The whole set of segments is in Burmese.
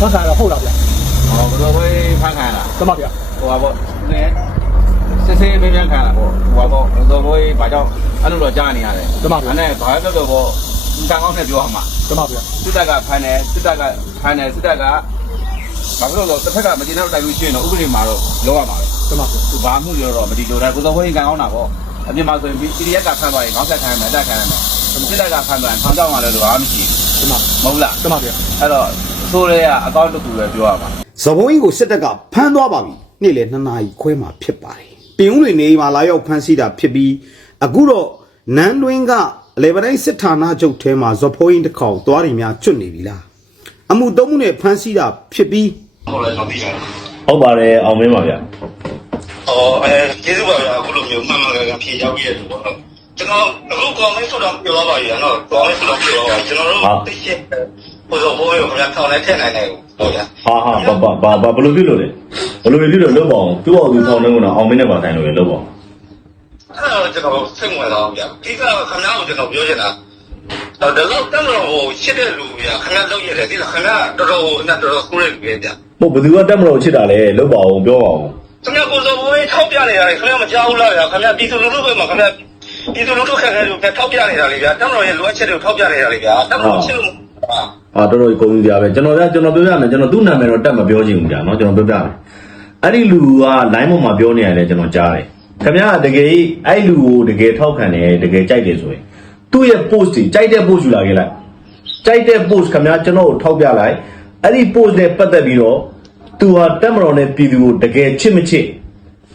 ဖန်ခံရတာဟုတ်လားဗျာဟောဘယ်လိုပဲဖန်ခံလာတမဗျာဟိုပါပေါ့နည်းစစ်စစ်ပြင်းပြင်းခံလာပေါ့ဟိုပါပေါ့ဘယ်လိုပဲဘာကြောင့်အဲ့လိုတော့ကြားနေရတယ်အဲ့နဲ့ဘာလို့တော့ပေါ့တန်ကောင်းနဲ့ပြောမှာတမဗျာစစ်တပ်ကဖမ်းတယ်စစ်တပ်ကဖမ်းတယ်စစ်တပ်ကဘာလို့လဲဆိုတော့တစ်ဖက်ကမကျေနပ်တိုက်လို့ရှိရင်တော့ဥပဒေမှာတော့လောက်ရမှာပဲတမဗျာသူဘာမှုရောတော့မတည်လို့တယ်ကိုစောခွင်းကန်ကောင်းတာပေါ့အပြင်မှာဆိုရင် PDF ကဖမ်းသွားရင်ခေါင်းဆက်ခံရမယ်အတက်ခံရမယ်စစ်တပ်ကဖမ်းသွားရင်ထောင်ချောက်မှလည်းတော့ဘာမှမရှိတမဘူးမဟုတ်လားတမဗျာအဲ့တော့ အစိုးရကအကောင့်တစ်ခုပဲပြောရမှာဇဘုံကြီးကိုစစ်တပ်ကဖမ်းသွားပါပြီနေ့လေနှစ်နာရီခွဲမှာဖြစ်ပါတယ်ပင်ဦးတွေနေမှာလာရောက်ဖမ်းဆီးတာဖြစ်ပြီးအခုတော့နန်းတွင်းကအလေပတိုင်းစစ်ဌာနချုပ်ထဲမှာဇဘုံကြီးတစ်ခေါက်သွားရည်များကျွတ်နေပြီလားအမှုသုံးမှုနဲ့ဖမ်းဆီးတာဖြစ်ပြီးဟုတ်လဲတော့သိကြတယ်ဟုတ်ပါတယ်အောင်မင်းပါဗျာ။အော်အဲကျေးဇူးပါဗျာအခုလိုမျိုးမှန်မှန်ကန်ကန်ဖြေရောက်ပြည့်တယ်ပေါ့နော်။ ကျွန်တော်အခုကောင်းမင်းဆိုတော့ပြောသွားပါပြီနော်။ကောင်းမင်းဆိုတော့ပြောသွားပါကျွန်တော်တို့သိချင်ဟိုဆိုဘိုးရောခင်ဗျာထောင်နဲ့ထည့်နိုင်တယ်ဟုတ်ဗျာဟာဟာဘာဘာဘာဘယ်လိုဖြစ်လို့လဲဘယ်လိုဖြစ်လို့လုံးပါအောင်သူ့အောင်သူထောင်းနေကတော့အောင်မင်းနဲ့ပါဆိုင်လို့လေလုံးပါအောင်။အဲ့တော့ကျွန်တော်စိတ်ဝင်စားအောင်ဗျာ။ဒီကခင်ဗျားကိုကျွန်တော်ပြောချင်တာတော့ဒါတော့တမလို့ဟိုရှစ်တဲ့လူဗျာခင်ဗျားလောက်ရတယ်ဒီကခင်ဗျားတော်တော်ဟိုနဲ့တော်တော်ကိုးရလူပဲဗျာဟုတ်ဘယ်သူကတက်မလို့ချစ်တာလဲလုံးပါအောင်ပြောပါအောင်။ခင်ဗျားကိုဆိုဘိုးထောက်ပြနေရတယ်ခင်ဗျားမကြောက်ဘူးလားဗျာခင်ဗျားပြည်သူလူထုပဲမှာခင်ဗျား ပြည်သူလူထုခက်ခဲလို့ထောက်ပြနေတာလေဗျာတမလို့ရဲ့လိုအပ်ချက်တွေကိုထောက်ပြနေတာလေဗျာတမလို့ချစ်လို့ဟာတော်တော်ကြီးကုန်ကြပါပဲကျွန်တော်ကကျွန်တော်ပြောပြမယ်ကျွန်တော်သူ့နာမည်တော့တက်မပြောချင်ဘူးကြာနော်ကျွန်တော်ပြောပြမယ်အဲ့ဒီလူက line ပေါ်မှာပြောနေရတယ်ကျွန်တော်ကြားတယ်ခင်ဗျားတကယ်အဲ့လူကိုတကယ်ထောက်ခံတယ်တကယ်ကြိုက်တယ်ဆိုရင်သူ့ရဲ့ post တွေကြိုက်တဲ့ post ယူလာခဲ့လိုက်ကြိုက်တဲ့ post ခင်ဗျားကျွန်တော်ကိုထောက်ပြလိုက်အဲ့ဒီ post နဲ့ပတ်သက်ပြီးတော့သူဟာတက်မတော်နဲ့ပြည်သူကိုတကယ်ချစ်မချစ်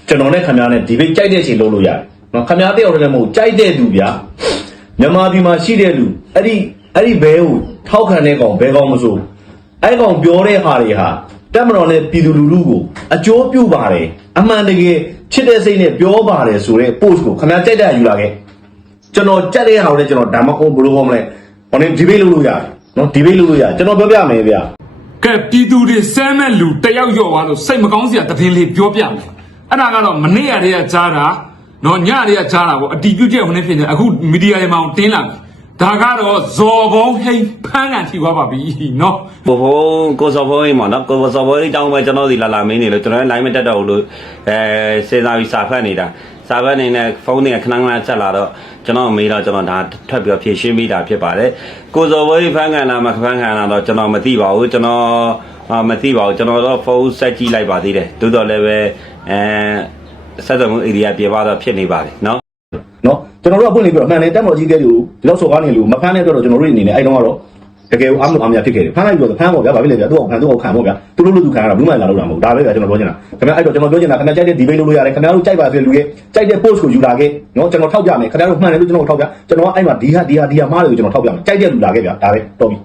ကျွန်တော်နဲ့ခင်ဗျားနဲ့ဒီဘေးကြိုက်တဲ့အချိန်လုပ်လို့ရတယ် နော်ခင်ဗျားတယောက်တည်းလည်းမဟုတ်ကြိုက်တဲ့သူဗျာမြန်မာပြည်မှာရှိတဲ့လူအဲ့ဒီအဲ့ဒီဘဲကိုထောက်ခံတဲ့ကောင်ဘဲကောင်မစိုးအဲ့ကောင်ပြောတဲ့ဟာတွေဟာတက်မတော်နဲ့ပြည်သူလူထုကိုအကျိုးပြုပါတယ်အမှန်တကယ်ချစ်တဲ့စိတ်နဲ့ပြောပါတယ်ဆိုတဲ့ post ကိုခင်ဗျားကြိုက်တဲ့ယူလာခဲ့ကျွန်တော်ကြက်တဲ့ဟာကိုလည်းကျွန်တော်ဒါမှမဟုတ်ဘယ်လိုဟောမလဲဟောနေဒီဘေးလုပ်လို့ရတယ်နော်ဒီဘေးလုပ်လို့ရတယ်ကျွန်တော်ပြောပြမယ်ဗျာကဲပြည်သူတွေစမ်းမဲ့လူတယောက်ယော့သွားလို့စိတ်မကောင်းစရာတည်င်းလေးပြောပြမယ်အဲ့ဒါကတော့မနေ့ကတည်းကကြားတာ နော်ညတည်းကကြားတာပေါ့အတီးပြုတ်ချက်ဟိုနေ့ဖြစ်နေအခုမီဒီယာတွေမှာတင်းလာပြီဒါကတော့ဇော်ဘုံဟိန်ဖန်းကန်ထိသွားပါပြီနော်ဘိုးဘုံကိုစော်ဘုံကြီးပေါ့နော်ကိုစော်ဘုံကြီးတောင်းပဲကျွန်တော်ဒီလာလာမင်းနေလို့ကျွန်တော်လည်း line မတက်တော့ဘူးလို့အဲစေစာပြီးစာဖတ်နေတာစာဖတ်နေတဲ့ဖုန်းတွေကခဏခဏဆက်လာတော့ကျွန်တော်မေးတော့ကျွန်တော်ဒါထွက်ပြီးဖြည့်ရှင်းပြီးတာဖြစ်ပါတယ်ကိုစော်ဘုံကြီးဖန်းကန်လာမဖန်းကန်လာတော့ကျွန်တော်မသိပါဘူးကျွန်တော်အာမသိပါဘူးကျွန်တော်တော့ဖုန်းဆက်ကြည့်လိုက်ပါသေးတယ်တိုးတော်လည်းပဲအဲ ဆက်သွယ်မှု area ပြေပါတော့ဖြစ်နေပါတယ်နော်နော်ကျွန်တော်တို့ကဖွင့်နေပြီးတော့အမှန်နဲ့တက်မတော်ကြီးကဲတွေကိုဒီလောက်စော်ကားနေလို့မဖမ်းတဲ့အတွက်တော့ကျွန်တော်တို့အနေနဲ့အဲ့တုန်းကတော့တကယ်အားမလို့အားမရဖြစ်ခဲ့တယ်ဖမ်းလိုက်ပြီးတော့ဖမ်းပေါ့ဗျာဘာဖြစ်လဲဗျာသူ့အောင်ဖမ်းသူ့အောင်ခံပေါ့ဗျာသူတို့လို့သူခံရတာဘူးမှလာလို့လာမဟုတ်ဒါပဲဗျာကျွန်တော်ပြောချင်တာခင်ဗျာအဲ့တော့ကျွန်တော်ပြောချင်တာခင်ဗျာကြိုက်တဲ့ဒီဘေးလုပ်လို့ရတယ်ခင်ဗျာတို့ကြိုက်ပါဆိုတဲ့လူရဲ့ကြိုက်တဲ့ post ကိုယူလာခဲ့နော်ကျွန်တော်ထောက်ပြမယ်ခင်ဗျာတို့မှန်တယ်လို့ကျွန်တော်ထောက်ပြကျွန်တော်ကအဲ့မှာဒီဟာဒီဟာဒီဟာမားတွေကိုကျွန်တော်ထောက်ပြမယ်ကြိုက်တဲ့လူလာခဲ့ဗျာဒါပဲတော်ပြီ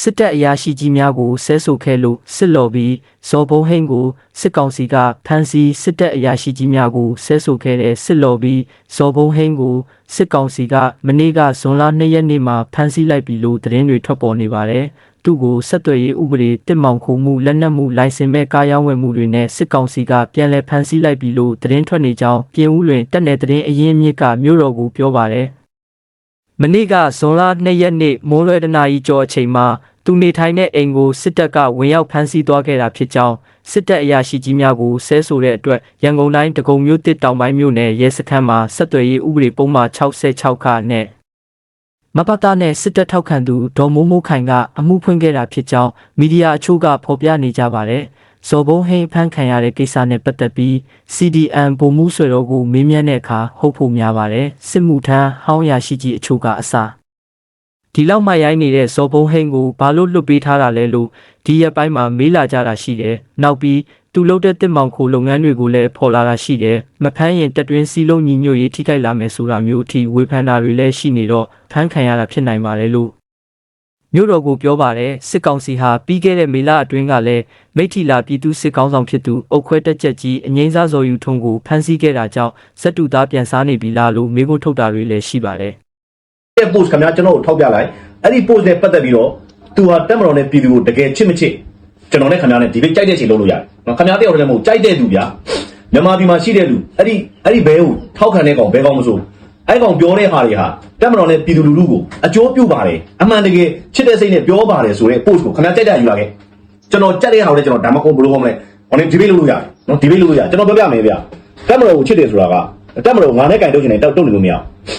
စစ်တပ်အရာရှိကြီးများကိုဆဲဆိုခဲ့လို့စစ်လော်ပြီးဇော်ဘုံဟိန်းကိုစစ်ကောင်စီကဖမ်းဆီးစစ်တပ်အရာရှိကြီးများကိုဆဲဆိုခဲ့တဲ့စစ်လော်ပြီးဇော်ဘုံဟိန်းကိုစစ်ကောင်စီကမနေ့ကဇွန်လ2ရက်နေ့မှာဖမ်းဆီးလိုက်ပြီလို့သတင်းတွေထွက်ပေါ်နေပါတယ်။သူ့ကိုဆက်သွယ်ရေးဥပဒေတစ်မောင်ခုမှုလက်နက်မှုလိုင်စင်မဲ့ကားရောင်းဝယ်မှုတွေနဲ့စစ်ကောင်စီကပြန်လည်ဖမ်းဆီးလိုက်ပြီလို့သတင်းထွက်နေကြောင်းပြင်ဦးလွင်တက်နယ်သတင်းအရင်းအမြစ်ကမြို့တော်ကိုပြောပါတယ်။ မနေ့ကဇွန်လ2ရက်နေ့မိုးလွယ်တနာရီကျော်အချိန်မှာသူနေထိုင်တဲ့အိမ်ကိုစစ်တပ်ကဝင်ရောက်ဖမ်းဆီးသွားခဲ့တာဖြစ်ကြောင်းစစ်တပ်အရာရှိကြီးများကိုဆဲဆိုတဲ့အတွက်ရန်ကုန်တိုင်းဒဂုံမြို့တစ်တောင်ပိုင်းမြို့နယ်ရဲစခန်းမှာဆက်သွယ်ရေးဥပဒေပုံမှန်66ခနဲ့မပတာနဲ့စစ်တပ်ထောက်ခံသူဒေါ်မိုးမိုးခိုင်ကအမှုဖွင့်ခဲ့တာဖြစ်ကြောင်းမီဒီယာအချို့ကဖော်ပြနေကြပါတယ်။ ဇော်ဘုံဟိန်ဖမ်းခံရတဲ့ကိစ္စနဲ့ပတ်သက်ပြီး CDN ဗိုလ်မှူးဆွေတော်ကိုမေးမြန်းတဲ့အခါဟုတ်ဖို့များပါတယ်။စစ်မှုထမ်းဟောင်းရရှိကြီးအချို့ကအစားဒီလောက်မှရိုင်းနေတဲ့ဇော်ဘုံဟိန်ကိုဘာလို့လွတ်ပေးထားတာလဲလို့ဒီရက်ပိုင်းမှာမေးလာကြတာရှိတယ်။နောက်ပြီးသူလုပ်တဲ့တစ်မောင်ခိုလုပ်ငန်းတွေကိုလည်းဖော်လာတာရှိတယ်။မဖမ်းရင်တက်တွင်းစီးလုံးညီညွတ်ရေးထိခိုက်လာမယ်ဆိုတာမျိုးအထိဝေဖန်တာတွေလည်းရှိနေတော့ဖမ်းခံရတာဖြစ်နိုင်ပါတယ်လို့ မြို့တော်ကိုပြောပါတယ်စစ်ကောင်စီဟာပြီးခဲ့တဲ့မေလအတွင်းကလည်းမိထီလာပြည်သူစစ်ကောင်းဆောင်ဖြစ်သူအုတ်ခွဲတက်ချက်ကြီးအငိမ့်စားစော်ယူထုံးကိုဖမ်းဆီးခဲ့တာကြောင့်စက်တူသားပြန်စားနေပြီလားလို့မေးခွန်းထုတ်တာတွေလည်းရှိပါတယ်တဲ့ post ခင်ဗျာကျွန်တော်ကိုထောက်ပြလိုက်အဲ့ဒီ post နဲ့ပတ်သက်ပြီးတော့သူဟာတက်မတော်နဲ့ပြည်သူကိုတကယ်ချစ်မချစ်ကျွန်တော်နဲ့ခင်ဗျာနဲ့ဒီဘေးကြိုက်တဲ့အချိန်လုပ်လို့ရတယ်နော်ခင်ဗျာတယောက်တည်းမဟုတ်ကြိုက်တဲ့သူဗျာမြန်မာပြည်မှာရှိတဲ့လူအဲ့ဒီအဲ့ဒီဘဲကိုထောက်ခံတဲ့ကောင်ဘဲကောင်မစိုး အဲ့ကောင်ပြောတဲ့ဟာတွေဟာတက်မတော်နဲ့ပြည်သူလူထုကိုအကျိုးပြုပါတယ်အမှန်တကယ်ချစ်တဲ့စိတ်နဲ့ပြောပါတယ်ဆိုတဲ့ post ကိုခင်ဗျားကြိုက်တာယူလာခဲ့ကျွန်တော်ကြက်တဲ့ဟာကိုလည်းကျွန်တော်ဒါမှမဟုတ်ဘယ်လိုမှမလဲဟိုနေ့ဒီဘေးလုပ်လို့ရတယ်နော်ဒီဘေးလုပ်လို့ရတယ်ကျွန်တော်ပြောပြမယ်ဗျတက်မတော်ကိုချစ်တယ်ဆိုတာကတက်မတော်ငါနဲ့ကင်တုတ်ချင်တယ်တောက်တုတ်နေလို့မရ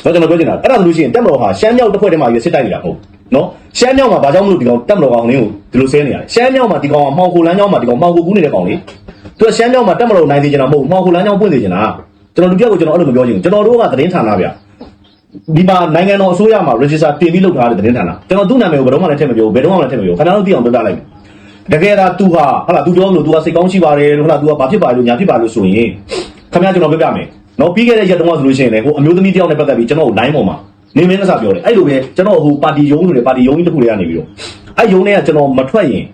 ဘူးနော်ကျွန်တော်ပြောချင်တာအဲ့ဒါဆိုလို့ရှိရင်တက်မတော်ဟာရှမ်းမြောက်တစ်ဖွဲ့တည်းမှာရွေးစစ်တိုက်နေတာမဟုတ်နော်ရှမ်းမြောက်မှာဘာကြောင့်မလို့ဒီကောင်တက်မတော်ကောင်လေးကိုဒီလိုဆဲနေရလဲရှမ်းမြောက်မှာဒီကောင်ကမှောင်ခိုလမ်းကြောင်းမှာဒီကောင်မှောင်ခိုကူးနေတဲ့ကောင်လေးသူကရှမ်းမြောက်မှာတက်မတော်နိုင်နေကြတာမဟုတ်မှောင်ခိုလမ်းကြောင်းပွင့်နေကြတာ ကျွန်တော်လူပြောက်ကိုကျွန်တော်အဲ့လိုမပြောချင်ဘူးကျွန်တော်တို့ကသတင်းဌာနဗျဒီမှာနိုင်ငံတော်အစိုးရမှာ register တင်ပြီးလုပ်ထားတဲ့သတင်းဌာနကျွန်တော်သူ့နာမည်ကိုဘယ်တော့မှလည်းထည့်မပြောဘူးဘယ်တော့မှလည်းထည့်မပြောဘူးခင်ဗျားတို့သိအောင်ပြောပြလိုက်မယ်တကယ်ဒါ तू ဟာဟာလာ तू ပြောလို့ तू ကစိတ်ကောင်းရှိပါတယ်လို့ဟာလာ तू ကဘာဖြစ်ပါလို့ညာဖြစ်ပါလို့ဆိုရင်ခင်ဗျားကျွန်တော်ပြောပြမယ်နော်ပြီးခဲ့တဲ့ရက်တုန်းကဆိုလို့ရှိရင်လေဟိုအမျိုးသမီးတယောက်နဲ့ပတ်သက်ပြီးကျွန်တော်ကို line ပေါ်မှာနေမင်းကစားပြောတယ်အဲ့လိုပဲကျွန်တော်ဟိုပါတီယုံလို့လေပါတီယုံကြီးတစ်ခုလေးကနေပြီးတော့အဲ့ယုံတွေကကျွန်တော်မထွက်ရင်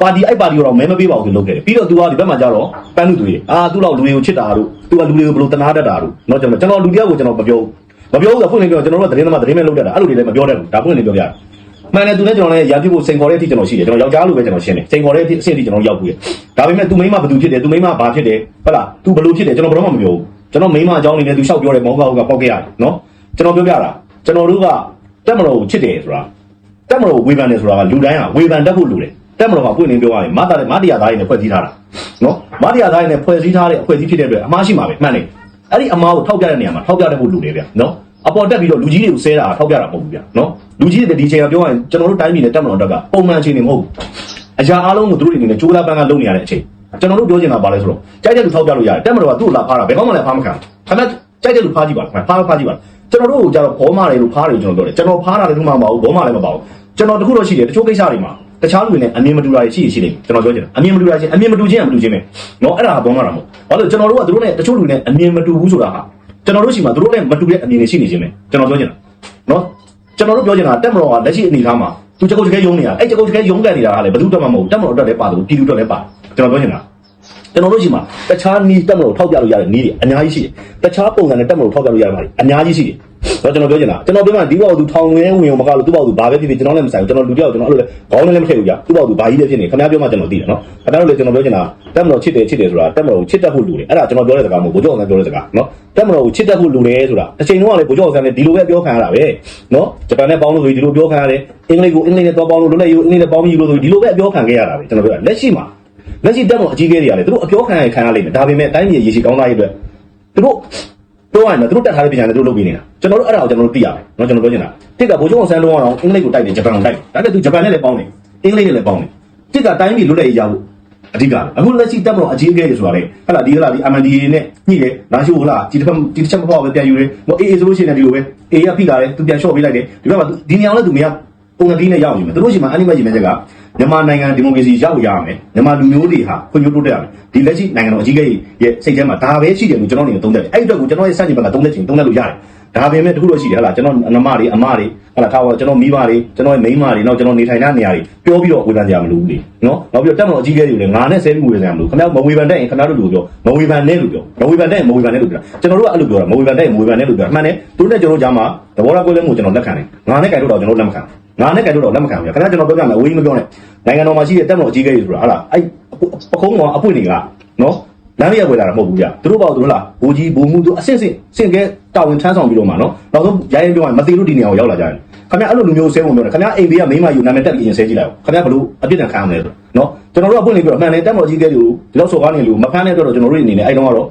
ပါတီအဲ့ပါတီတော့မဲမပေးပါဘူးလို့လုပ်ခဲ့တယ်ပြီးတော့သူကဒီဘက်မှာကြတော့ပန်းလူတွေအာသူ့လောက်လူတွေကိုချစ်တာတို့သူကလူတွေကိုဘယ်လိုတနာတတ်တာတို့เนาะကျွန်တော်ကျွန်တော်လူတယောက်ကိုကျွန်တော်မပြောဘူးမပြောဘူးဆိုဖွင့်နေပြောကျွန်တော်တို့ကသတင်းသမားသတင်းမဲလုပ်တတ်တာအဲ့လိုတွေလည်းမပြောတတ်ဘူးဒါဖွင့်နေပြောပြတယ်မှန်တယ်သူလည်းကျွန်တော်လည်းရာပြဖို့စိန်ခေါ်တဲ့အထိကျွန်တော်ရှိတယ်ကျွန်တော်ယောက်ျားလိုပဲကျွန်တော်ရှင်းတယ်စိန်ခေါ်တဲ့အထိအဆင့်အထိကျွန်တော်ရောက်ဘူးရဒါပေမဲ့သူမိမဘယ်သူဖြစ်တယ်သူမိမဘာဖြစ်တယ်ဟုတ်လားသူဘယ်လိုဖြစ်တယ်ကျွန်တော်ဘယ်တော့မှမပြောဘူးကျွန်တော်မိမအကြောင်းနေနဲ့သူလျှောက်ပြောတယ်မောင်းကောက်ကပေါက်ခဲ့ရတယ်နော်ကျွန်တော်ပြောပြတာကျွန်တော်တို့ကတက်မတော်ကိုချစ်တယ်ဆိုတာတက်မတော်ကိုဝေဖန်တယ်ဆိုတာကလူတိုင်းကဝေဖန်တတ်ဖို့လူတယ် တက်မတော်ကပွင့်နေပြောရရင်မတာမတရားသားတွေနဲ့ဖွဲ့စည်းထားတာနော်မတရားသားတွေနဲ့ဖွဲ့စည်းထားတဲ့အဖွဲ့အစည်းဖြစ်တဲ့အတွက်အမှားရှိမှာပဲမှန်တယ်အဲ့ဒီအမှားကိုထောက်ပြတဲ့နေရာမှာထောက်ပြတတ်ဖို့လိုတယ်ဗျနော်အပေါ်တက်ပြီးတော့လူကြီးတွေကိုဆဲတာထောက်ပြတာမဟုတ်ဘူးဗျနော်လူကြီးတွေဒီချိန်ကပြောရရင်ကျွန်တော်တို့တိုင်းပြည်နဲ့တက်မတော်တက်ကပုံမှန်အခြေအနေမဟုတ်ဘူးအရာအားလုံးကိုသူတို့တွေအနေနဲ့ကြိုးစားပန်းကလုပ်နေရတဲ့အချိန်ကျွန်တော်တို့ပြောချင်တာပါလဲဆိုတော့ကြိုက်တဲ့လူထောက်ပြလို့ရတယ်တက်မတော်ကသူ့ကိုလာဖားတာဘယ်ကောင်းမှလည်းဖားမခံဘူးခင်ဗျကြိုက်တဲ့လူဖားကြည့်ပါခင်ဗျဖားဖားကြည့်ပါကျွန်တော်တို့ကိုကြတော့ဘောမတွေလို့ဖားတယ်ကျွန်တော်ပြောတယ်ကျွန်တော်ဖားတာလည်းမှမပါဘူးဘောမလည်းမပါဘူးကျွန်တော်တခုတော့ရှိတယ်တချို့ကိစ္စတွေမှာ တခြားလူတွေနဲ့အမြင်မတူတာတွေရှိရှိနေကျွန်တော်ပြောချင်တာအမြင်မတူတာချင်းအမြင်မတူချင်းအမတူချင်းပဲနော်အဲ့ဒါကဘောမှားတာမဟုတ်ဘာလို့ကျွန်တော်တို့ကတို့နဲ့တချို့လူနဲ့အမြင်မတူဘူးဆိုတာဟာကျွန်တော်တို့ရှိမှာတို့နဲ့မတူတဲ့အမြင်တွေရှိနေချင်းပဲကျွန်တော်ပြောချင်တာနော်ကျွန်တော်တို့ပြောချင်တာတက်မတော်ကလက်ရှိအနေထားမှာသူကြကုတ်တကယ်ယုံနေတာအဲ့ကြကုတ်တကယ်ယုံကန်နေတာကလည်းဘယ်သူတက်မှမဟုတ်တက်မတော်အတွက်လည်းပါတယ်ပြည်သူအတွက်လည်းပါကျွန်တော်ပြောချင်တာကျွန်တော်တို့ရှိမှာတခြားနီးတက်မလို့ထောက်ပြလို့ရတဲ့နီးတွေအများကြီးရှိတယ်။တခြားပုံစံနဲ့တက်မလို့ထောက်ပြလို့ရတဲ့မှာတွေအများကြီးရှိတယ် တော့ကျွန်တော်ပြောချင်တာကျွန်တော်ပြောမှဒီဘောက်သူထောင်ဝင်းဝင်မကလို့သူ့ဘောက်သူဘာပဲဖြစ်ဖြစ်ကျွန်တော်လည်းမဆိုင်ဘူးကျွန်တော်လူတယောက်ကျွန်တော်အဲ့လိုလေခေါင်းနဲ့လည်းမထည့်ဘူးကြာသူ့ဘောက်သူဘာကြီးလည်းဖြစ်နေခင်ဗျားပြောမှကျွန်တော်သိတယ်နော်။ခင်ဗျားတို့လည်းကျွန်တော်ပြောချင်တာတက်မလို့ချစ်တယ်ချစ်တယ်ဆိုတာတက်မလို့ချစ်တတ်ဖို့လူတယ်အဲ့ဒါကျွန်တော်ပြောတဲ့စကားမဟုတ်ဘူးဘိုးကျော်အောင်ပြောတဲ့စကားနော်။တက်မလို့ချစ်တတ်ဖို့လူတယ်ဆိုတာတစ်ချိန်လုံးကလည်းဘိုးကျော်အောင်ဆန်းလည်းဒီလိုပဲပြောခံရတာပဲနော်။ဂျပန်နဲ့ပေါင်းလို့ဆိုပြီးဒီလိုပြောခံရတယ်။အင်္ဂလိပ်ကိုအင်္ဂလိပ်နဲ့သွားပေါင်းလို့လွတ်လပ်ရေးကိုအင်္ဂလိပ်နဲ့ပေါင်းပြီးလို့ဆိုပြီးဒီလိုပဲပြောခံခဲ့ရတာပဲကျွန်တော်ပြောတာလက်ရှိမှာလက်ရှိတက်မလို့အကြီးအကဲတွေကလည်းသူတို့အပြောခံရခံရလိမ့်မယ်ဒါပေမဲ့တိုင်းပြည်ရေရှည်ကောင်းသားရေးအတွက်သူတို့ ပြောရရင်တော့သူတို့တက်ထားတဲ့ပညာနဲ့သူတို့လုပ်ပြီးနေတာကျွန်တော်တို့အဲ့ဒါကိုကျွန်တော်တို့သိရမယ်နော်ကျွန်တော်ပြောချင်တာတစ်ကဗိုလ်ချုပ်အောင်ဆန်းလုံးအောင်အင်္ဂလိပ်ကိုတိုက်တယ်ဂျပန်ကိုတိုက်တယ်ဒါပေမဲ့သူဂျပန်နဲ့လည်းပေါင်းတယ်အင်္ဂလိပ်နဲ့လည်းပေါင်းတယ်တစ်ကတိုင်းပြည်လွတ်လပ်ရေးရဖို့အဓိကအခုလက်ရှိတက်မလို့အကြီးအကဲတွေဆိုတာလေဟဲ့လားဒီဟဲ့လားဒီ MNDA နဲ့ညှိတယ်လာရှို့ဟလားဒီတစ်ဖက်ဒီတစ်ချက်မပေါ့ပဲပြန်ယူတယ်ဟို AA ဆိုလို့ရှိရင်လည်းဒီလိုပဲ AA ကဖိလာတယ်သူပြန်လျှော့ပေးလိုက်တယ်ဒီဘက်မှာဒီနေရာလဲသူမရပုံနဲ့ဒီနဲ့ရောက်နေမှာသူတို့ရှိမှာ animate ရေးမဲ့ချက်က မြန်မာနိုင်ငံဒီမိုကရေစီရောက်ရမယ်မြန်မာလူမျိုးတွေဟာခွင့်ပြုတိုးတက်ရမယ်ဒီလက်ရှိနိုင်ငံတော်အကြီးအကဲရဲ့စိတ်ထဲမှာဒါပဲရှိတယ်လို့ကျွန်တော်အနေနဲ့သုံးသပ်တယ်အဲ့ဒီအတွက်ကိုကျွန်တော်ရဲ့စัจจิဘက်ကသုံးသပ်ချင်သုံးသပ်လို့ရတယ် ဒါပေမဲ့တခုတော့ရှိတယ်ဟလာကျွန်တော်အနမတွေအမတွေဟလာထားပါကျွန်တော်မိဘတွေကျွန်တော်ရဲ့မိန်းမတွေနောက်ကျွန်တော်နေထိုင်တဲ့နေရာတွေပြောပြီးတော့ဝေဖန်ကြမလို့ဘူးလေနော်နောက်ပြီးတော့တက်မတော်အကြီးအကဲတွေလည်းငါနဲ့ဆဲပြီးဝေဖန်ကြမလို့ခင်ဗျားမဝေဖန်တဲ့ရင်ခင်ဗျားတို့လူပြောမဝေဖန်နဲ့လို့ပြောမဝေဖန်တဲ့ရင်မဝေဖန်နဲ့လို့ပြောကျွန်တော်တို့ကအဲ့လိုပြောတာမဝေဖန်တဲ့ရင်မဝေဖန်နဲ့လို့ပြောမှန်တယ်သူတို့နဲ့ကျွန်တော်ကြားမှာသဘောထားကွဲလွဲမှုကျွန်တော်လက်ခံတယ်ငါနဲ့ကြိုက်တော့ကျွန်တော်လက်မခံငါနဲ့ကြိုက်တော့လက်မခံဘူးခင်ဗျားကျွန်တော်ပြောပြမယ်အဝေးမပြောနဲ့နိုင်ငံတော်မှာရှိတဲ့တက်မတော်အကြီးအကဲတွေဆိုတာဟာလားအဲ့ပခုံးကောင်အပွင့်တွေကနော် လမ်းရဝယ်လာတာမဟုတ်ဘူးကြာသူတို့ပေါ့သူတို့လားဘူကြီးဘူမှုသူအဆင့်ဆင့်စင့်ကဲတာဝန်ထမ်းဆောင်ပြီးတော့မှာနော်နောက်ဆုံးရိုင်းရင်ပြောရင်မသိလို့ဒီနေရာကိုရောက်လာကြတယ်ခင်ဗျာအဲ့လိုလူမျိုးဆဲဝင်ပြောတယ်ခင်ဗျာအိမ်ဘေးကမိန်းမယူနာမည်တက်ပြီးရင်ဆဲကြည့်လိုက်ခင်ဗျာဘလို့အပြစ်ဒဏ်ခံရမလဲဆိုနော်ကျွန်တော်တို့ကပွင့်နေပြီးတော့အမှန်နဲ့တက်မော်ကြီးကဲတွေကိုဒီလောက်စော်ကားနေလို့မဖမ်းတဲ့အတွက်တော့ကျွန်တော်တို့အနေနဲ့အဲ့တော့ကတော့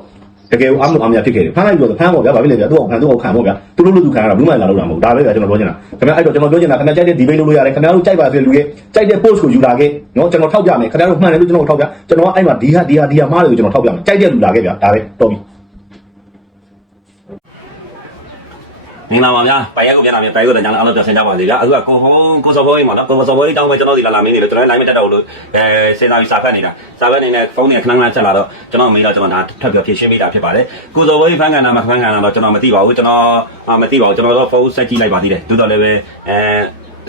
တကယ်ကိုအမှုအများဖြစ်ခဲ့တယ်ဖမ်းလိုက်ပြီးတော့ဖမ်းပေါ့ဗျာဘာဖြစ်လဲဗျာသူ့အောင်ခံသူ့အောင်ခံပေါ့ဗျာသူတို့လို့သူခံရတာဘူးမှလာလို့လာမဟုတ်ဒါပဲဗျာကျွန်တော်ပြောချင်တာခင်ဗျာအဲ့တော့ကျွန်တော်ပြောချင်တာခင်ဗျာကြိုက်တဲ့ဒီဘိတ်လုပ်လို့ရတယ်ခင်ဗျာတို့ကြိုက်ပါစေလူရဲ့ကြိုက်တဲ့ post ကိုယူလာခဲ့နော်ကျွန်တော်ထောက်ပြမယ်ခင်ဗျာတို့မှန်တယ်လို့ကျွန်တော်ထောက်ပြကျွန်တော်ကအဲ့မှာဒီဟာဒီဟာဒီဟာမှားတယ်လို့ကျွန်တော်ထောက်ပြမယ်ကြိုက်တဲ့လူလာခဲ့ဗျာဒါပဲတော်ပြီ မင်္ဂလာပါဗျာပိုင်ရက်ကိုပြန်လာပြန်တိုင်ကိုတညာအားလုံးပြန်ဆင်ကြပါစေဗျာအခုကကိုဟုံးကိုစော်ဘိုးကြီးမှာနော်ကိုစော်ဘိုးကြီးတောင်းပဲကျွန်တော်ဒီလာလာမင်းနေလို့ကျွန်တော် line မတက်တော့လို့အဲစေစာပြီးစာဖတ်နေတာစာဖတ်နေတဲ့ဖုန်းနဲ့ခဏခဏချက်လာတော့ကျွန်တော်မေးတော့ကျွန်တော်ဒါထပ်ပြီးဖြည့်ရှင်းပေးတာဖြစ်ပါတယ်ကိုစော်ဘိုးကြီးဖန်ကန်တာမှာဖန်ကန်တာတော့ကျွန်တော်မသိပါဘူးကျွန်တော်မသိပါဘူးကျွန်တော်တော့ဖုန်းဆက်ကြည့်လိုက်ပါသေးတယ်သို့တော်လည်းပဲအဲ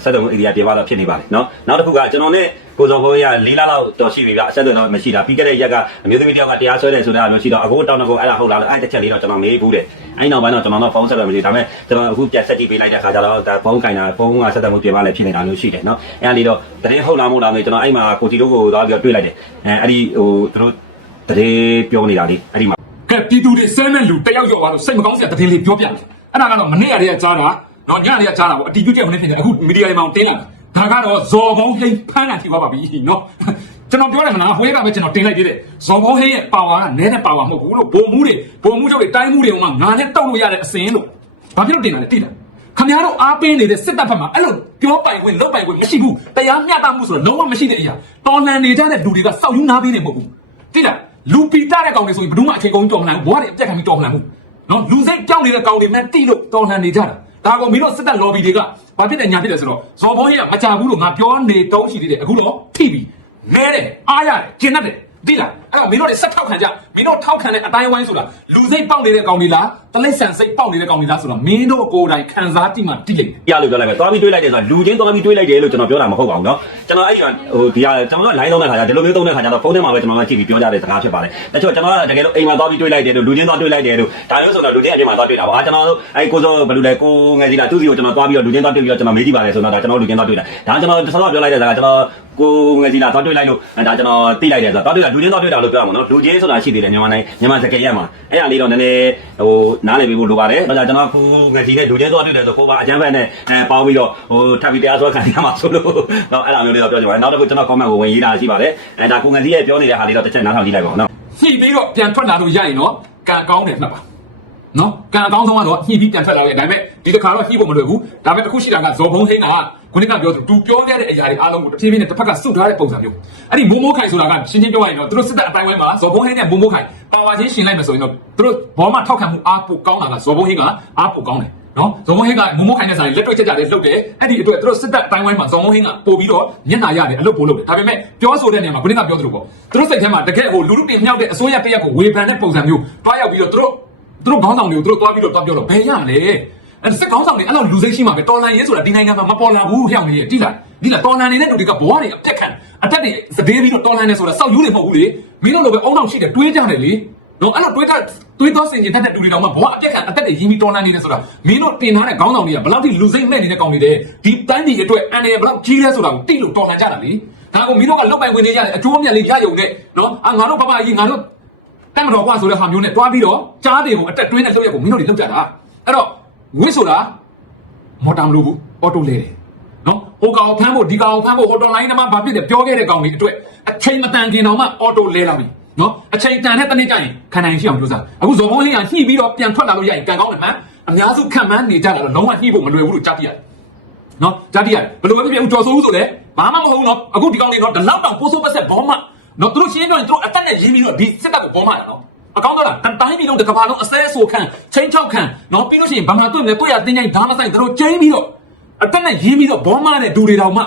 ဆက်သွယ်မှု area ပြပါတော့ဖြစ်နေပါတယ်နော်နောက်တစ်ခုကကျွန်တော်နဲ့ ကိုစော်ဘိုးကြီးက၄လလောက်တော့ရှိပြီဗျအဆက်သွယ်တော့မရှိတာပြီးခဲ့တဲ့ရက်ကအမျိုးသမီးတယောက်ကတရားစွဲတယ်ဆိုတာမျိုးရှိတော့အခုတောင်းတော့အဲ့ဒါဟုတ်လားအဲ့တစ်ချက်လေးတော့ကျွန်တော်မေးဘူးတယ်အဲ့နောက်ပိုင်းတော့ကျွန်တော်တော့ဖုန်းဆက်တယ်မရှိဒါပေမဲ့ကျွန်တော်အခုပြန်ဆက်ကြည့်ပေးလိုက်တဲ့ခါကျတော့ဒါဖုန်းကင်တာဖုန်းကဆက်သွယ်မှုပြင်ပါလေဖြစ်နေတာမျိုးရှိတယ်နော်အဲ့ဒါလေးတော့တရင်ဟုတ်လားမဟုတ်လားမေးကျွန်တော်အဲ့မှာကိုတီတို့ကိုသွားပြီးတော့တွေ့လိုက်တယ်အဲအဲ့ဒီဟိုသူတို့တရင်ပြောနေတာလေးအဲ့ဒီမှာကဲပြည်သူတွေဆဲမဲ့လူတယောက်ကျော်ပါလို့စိတ်မကောင်းစရာသတင်းလေးပြောပြမယ်အဲ့ဒါကတော့မနေ့ကတည်းကကြားတာနော်ညတည်းကကြားတာပေါ့အတီးပြုတ်ချက်မနေ့ဖြစ်နေအခုမီဒီယာတွေမှာတင်းလာ ဒါကတော့ဇော်ကောင်းဟိန်းဖမ်းတာထိသွားပါပြီနော်ကျွန်တော်ပြောတယ်မလားဟိုရက်ကပဲကျွန်တော်တင်လိုက်သေးတယ်ဇော်ကောင်းဟိန်းရဲ့ပါဝါကနဲတဲ့ပါဝါမဟုတ်ဘူးလို့ဘုံမှုတွေဘုံမှုချုပ်တွေတိုင်းမှုတွေကငါနဲ့တောက်လို့ရတဲ့အစင်းလို့ဘာဖြစ်လို့တင်တာလဲတိတာခမရတို့အားပေးနေတဲ့စစ်တပ်ဘက်မှာအဲ့လိုပြောပိုင်ခွင့်လုပ်ပိုင်ခွင့်မရှိဘူးတရားမျှတမှုဆိုတော့လုံးဝမရှိတဲ့အရာတော်လှန်နေကြတဲ့လူတွေကစောက်ယူနာပေးနေမဟုတ်ဘူးတိတာလူပီတာတဲ့ကောင်တွေဆိုရင်ဘယ်သူမှအချိန်ကုန်တော်မလာဘူးဘွားတွေအပြက်ခံပြီးတော်မလာဘူးနော်လူစိတ်ကြောက်နေတဲ့ကောင်တွေမှတိလို့တော်လှန်နေကြတာ ဒါကောင်မင်းတို့စစ်တပ် lobby တွေကဘာဖြစ်တဲ့ညာဖြစ်တယ်ဆိုတော့ဇော်ဘုန်းကြီးကမကြဘူးလို့ငါပြောနေတုံးရှိသေးတယ်အခုတော့ထိပြီနဲတယ်အားရတယ်ကျင်တတ်တယ်တိလား အဲ့တော့မင်းတို့တွေဆက်ထောက်ခံကြမင်းတို့ထောက်ခံတဲ့အတိုင်းဝိုင်းဆိုတာလူစိတ်ပေါက်နေတဲ့ကောင်တွေလားတလိษံစိတ်ပေါက်နေတဲ့ကောင်တွေလားဆိုတော့မင်းတို့ကိုယ်တိုင်ခံစားတိမှတိလိမ့်မယ် ပြလို့ပြောလိုက်မယ်သွားပြီးတွေးလိုက်တယ်ဆိုတာလူချင်းသွားပြီးတွေးလိုက်တယ်လို့ကျွန်တော်ပြောတာမဟုတ်ပါဘူးเนาะကျွန်တော်အဲ့ဒီဟိုဒီဟာကျွန်တော်က line လုံးတဲ့ခါကျဒီလိုမျိုးသုံးတဲ့ခါကျတော့ဖုန်းထဲမှာပဲကျွန်တော်ကကြည့်ပြီးပြောကြတဲ့စကားဖြစ်ပါတယ်တချို့ကျွန်တော်ကတကယ်လို့အိမ်မှာသွားပြီးတွေးလိုက်တယ်လို့လူချင်းသွားတွေးလိုက်တယ်လို့ဒါမျိုးဆိုတော့လူချင်းအပြင်မှာသွားတွေးတာပါအာကျွန်တော်တို့အဲ့ကိုစောဘယ်လိုလဲကိုငယ်စီလားသူစီကိုကျွန်တော်သွားပြီးတော့လူချင်းသွားတွေးပြီးတော့ကျွန်တော်မေးကြည့်ပါတယ်ဆိုတော့ဒါကျွန်တော်လူချင်းသွားတွေးတာဒါကျွန်တော်ဆောတော့ပြောလိုက်တဲ့စကားကျွန်တော်ကိုငယ်စီလားသွားတွေးလိုက်လို့ဒါကျွန်တော်သိလိုက်တယ်ဆိုတော့သွားတွေးတာလူချင်းသွားတွေးတာ လို့ပြောရမှာနော်လူချင်းဆိုတာရှိသေးတယ်မြန်မာနိုင်ငံမြန်မာစကားရပ်မှာအဲ့ဒါလေးတော့နည်းနည်းဟိုနားလည်ပေးဖို့လိုပါတယ်ဒါကြောင့်ကျွန်တော်ခုငကြီးနဲ့လူချင်းဆိုတာတွေ့တယ်ဆိုကိုပါအကျန်းဖက်နဲ့အဲပေါင်းပြီးတော့ဟိုထပ်ပြီးတရားစွဲခံရမှာဆိုလို့တော့အဲ့လိုမျိုးလေးတော့ပြောချင်ပါတယ်နောက်တစ်ခုကျွန်တော် comment ကိုဝင်ရေးတာရှိပါတယ်အဲဒါကိုငကြီးရဲ့ပြောနေတဲ့ဟာလေးတော့တစ်ချက်နားထောင်ကြည့်လိုက်ပါဦးနော်ရှိပြီးတော့ပြန်ထွက်လာလို့ရရင်တော့ကံကောင်းတယ်နှစ်ပါ နော်ကံအကောင်းဆုံးကတော့ညှိပြီးပြန်ထွက်လာရတယ်ဒါပေမဲ့ဒီတစ်ခါတော့ညှိဖို့မလွယ်ဘူးဒါပေမဲ့တစ်ခုရှိတာကဇော်ဘုံဟင်းကခုနကပြောသူသူပြောရတဲ့အရာတွေအားလုံးကိုတစ်ဖြည်းဖြည်းနဲ့တစ်ဖက်ကစုထားတဲ့ပုံစံမျိုးအဲ့ဒီမိုးမိုးခိုင်ဆိုတာကရှင်းရှင်းပြောရရင်တော့သူတို့စစ်တပ်အတိုင်းဝိုင်းမှာဇော်ဘုံဟင်းနဲ့မိုးမိုးခိုင်ပါဝါချင်းရှင်လိုက်မယ်ဆိုရင်တော့သူတို့ဘောမထောက်ခံမှုအားပိုကောင်းတာကဇော်ဘုံဟင်းကအားပိုကောင်းတယ်နော်ဇော်မဟင်းကမိုးမိုးခိုင်နဲ့ဆိုင်လက်တွေ့ချက်ကြတယ်လှုပ်တယ်အဲ့ဒီအတွက်သူတို့စစ်တပ်အတိုင်းဝိုင်းမှာဇော်မဟင်းကပို့ပြီးတော့မျက်နှာရတယ်အလုပ်ပို့လုပ်တယ်ဒါပေမဲ့ပြောဆိုတဲ့နေရာမှာခုနကပြောသလိုပေါ့သူတို့စိတ်ထဲမှာတကယ်ဟိုလူလူတင်မြောက်တဲ့အစိုးရတရက်ကိုဝေဖန်တဲ့ပုံစံမျိုးတွားရောက်ပြီးတော့သူတို့ သူတို့ခေါင်းဆောင်တွေကိုသူတို့တွားပြီးတော့တွားပြောတော့ဘယ်ရမလဲအဲ့စစ်ခေါင်းဆောင်တွေအဲ့လိုလူစိတ်ရှိမှာပဲတော်လန်ရေးဆိုတာဒီနိုင်ငံမှာမပေါ်လာဘူးဟျောင်းကြီးတိလားဒီလားတော်လန်နေတဲ့လူတွေကဘဝတွေအတက်ခံအတက်တွေစတေးပြီးတော့တော်လန်နေဆိုတာစောက်ယူနေမဟုတ်ဘူးလေမင်းတို့လိုပဲအုံနောက်ရှိတယ်တွေးကြတယ်လေနော်အဲ့လိုတွေးကတွေးတော့စင်ကျင်တတ်တဲ့လူတွေတောင်မှဘဝအပြက်ခံအသက်တွေရင်းပြီးတော်လန်နေတယ်ဆိုတာမင်းတို့တင်ထားတဲ့ခေါင်းဆောင်တွေကဘယ်လောက်ထိလူစိတ်မဲ့နေတဲ့ကောင်တွေတဲ့ဒီတန်းပြည်အတွက်အန်ရယ်ဘယ်လောက်ကြီးလဲဆိုတာကိုတိလို့တော်လန်ကြတာလေဒါကိုမင်းတို့ကလုတ်ပိုင်ခွင့်နေကြတယ်အကျိုးအမြတ်လေးရယုံနဲ့နော်အာငါတို့ဘဘကြီးငါတို့ တတ်မတော်ကွာဆိုတဲ့ဟာမျိုးနဲ့တွားပြီးတော့ကြားတွေကိုအတက်တွင်းနဲ့လှုပ်ရက်ကိုမင်းတို့တွေလှုပ်ကြတာအဲ့တော့ဝစ်ဆိုတာမော်တာမလို့ဘူးအော်တိုလဲတယ်နော်ဟိုကောင်ဖမ်းဖို့ဒီကောင်ဖမ်းဖို့ဟိုတော်လိုင်းနမဘာဖြစ်လဲပြောခဲ့တဲ့ကောင်တွေအတွက်အချိန်မတန်ခင်တော့မှအော်တိုလဲလာပြီနော်အချိန်တန်တဲ့တနေ့ကျရင်ခံနိုင်ရှိအောင်ကြိုးစားအခုဇော်ဘုံဟင်းကညှိပြီးတော့ပြန်ထွက်လာလို့ရရင်ကန်ကောင်းတယ်မှန်အများစုခံမှန်းနေကြတာတော့လုံးဝညှိဖို့မလွယ်ဘူးလို့ကြားပြရတယ်နော်ကြားပြရတယ်ဘယ်လိုပဲဖြစ်ဖြစ်ဦးကျော်စိုးဦးဆိုလဲဘာမှမဟုတ်ဘူးနော်အခုဒီကောင်တွေတော့ဒီလောက်တောင်ပိုးဆိုးပတ်ဆက်ဘောမ နော်သူတို့ရှင်းပြောရင်သူတို့အတက်နဲ့ရင်းပြီးတော့ဒီစစ်တပ်ကိုဘောမတာနော်အကောင်းတော့လားတတိုင်းပြည်လုံးတစ်ကမ္ဘာလုံးအစဲဆိုခံချင်းချောက်ခံနော်ပြီးလို့ရှိရင်ဘာမှတွေ့မလဲတွေ့ရတင်းချင်းဓာမဆိုင်သူတို့ကျင်းပြီးတော့အတက်နဲ့ရင်းပြီးတော့ဘောမတဲ့ဒူတွေတောင်မှ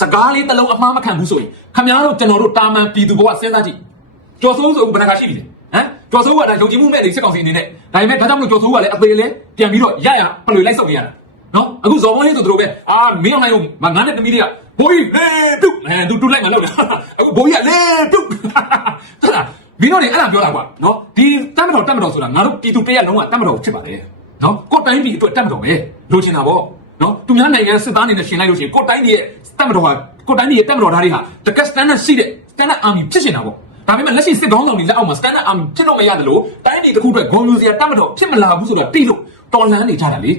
စကားလေးတစ်လုံးအမှားမခံဘူးဆိုရင်ခမများတို့ကျွန်တော်တို့တာမန်ပြည်သူဘဝစဉ်းစားကြည့်ကျော်စိုးဆိုဘယ်နှခါရှိပြီလဲဟမ်ကျော်စိုးကလည်းယုံကြည်မှုမဲ့နေစစ်ကောင်စီအနေနဲ့ဒါပေမဲ့ဒါကြောင့်မလို့ကျော်စိုးကလည်းအသေးလဲပြန်ပြီးတော့ရရပလွေလိုက်ဆုပ်နေရတာနော်အခုဇော်ဝင်းလေးဆိုသူတို့ပဲအာမင်းအောင်နိုင်ကိုငါနဲ့တမီးလေးက ဘိုးကြီးလေတုတ်အဲသူတူလိုက်မှလောက်တာအခုဘိုးကြီးကလေတုတ်တလားမင်းတို့နေအဲ့ဒါပြောတာကွာနော်ဒီတတ်မတော်တတ်မတော်ဆိုတာငါတို့ပြည်သူတရက်လုံးကတတ်မတော်ဖြစ်ပါတယ်နော်ကိုယ်တိုင်းပြည်အတွက်တတ်မတော်ပဲလိုချင်တာပေါ့နော်သူများနိုင်ငံစစ်သားအနေနဲ့ရှင်လိုက်လို့ရှိရင်ကိုယ်တိုင်းပြည်ရဲ့တတ်မတော်ဟာကိုယ်တိုင်းပြည်ရဲ့တတ်မတော်သားတွေဟာတကက်စတန်ဒတ်ရှိတဲ့ standard army ဖြစ်ရှင်တာပေါ့ဒါပေမဲ့လက်ရှိစစ်ကောင်းဆောင်တွေလက်အောက်မှာ standard army ဖြစ်လို့မရတယ်လို့တိုင်းပြည်တစ်ခုအတွက်ဂုံလူစရာတတ်မတော်ဖြစ်မလာဘူးဆိုတော့တိလို့တော်လန်းနေကြတာလေ